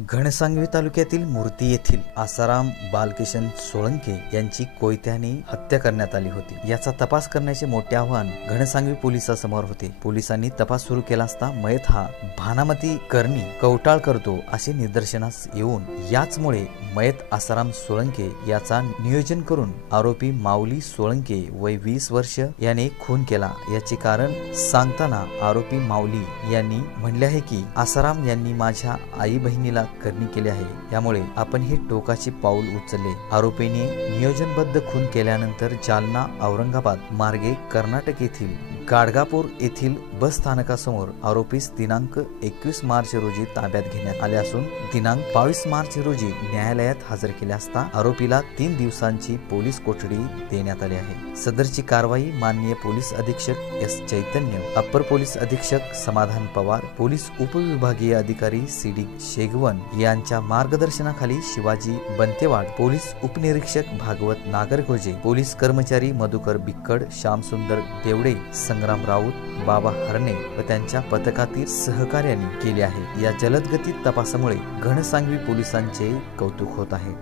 घनसांगवी तालुक्यातील मूर्ती येथील आसाराम बालकिशन सोळंके यांची कोयत्याने हत्या करण्यात आली होती. याचा तपास करण्याचे मोठे आव्हान घनसांगवी पोलिसांसमोर होते. पोलिसांनी तपास सुरू केला असता मयत हा भानामती करणी कवटाळ करतो असे निदर्शनास येऊन याचमुळे मयत आसाराम सोळंके याचा नियोजन करून आरोपी माऊली सोळंके वय वीस वर्ष याने खून केला. याचे कारण सांगताना आरोपी माऊली यांनी म्हणले आहे की आसाराम यांनी माझ्या आई बहिणीला करणी केली आहे. यामुळे आपण हे टोकाचे पाऊल उचलले. आरोपीने नियोजनबद्ध खून केल्यानंतर जालना औरंगाबाद मार्गे कर्नाटक येथील गाडगापूर येथील बस स्थानकासमोर आरोपीस दिनांक एकवीस मार्च रोजी ताब्यात घेण्यात आले असून दिनांक बावीस मार्च रोजी न्यायालयात हजर केले असता आरोपीला तीन दिवसांची पोलीस कोठडी देण्यात आली आहे. सदरची कारवाई माननीय पोलीस अधीक्षक एस चैतन्य अप्पर पोलीस अधीक्षक समाधान पवार पोलीस उपविभागीय अधिकारी सी डी शेगवन यांच्या मार्गदर्शनाखाली शिवाजी बंतेवाड पोलीस उपनिरीक्षक भागवत नागरगोजे पोलीस कर्मचारी मधुकर बिक्कड श्यामसुंदर देवडे संग्राम राऊत बाबा हरणे व त्यांच्या पथकातील सहकार्याने केले आहे. या जलदगती तपासामुळे घनसांगवी पोलिसांचे कौतुक होत आहे.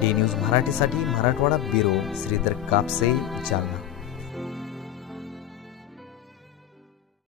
डी न्यूज मराठीसाठी मराठवाडा ब्युरो श्रीधर कापसे जालना.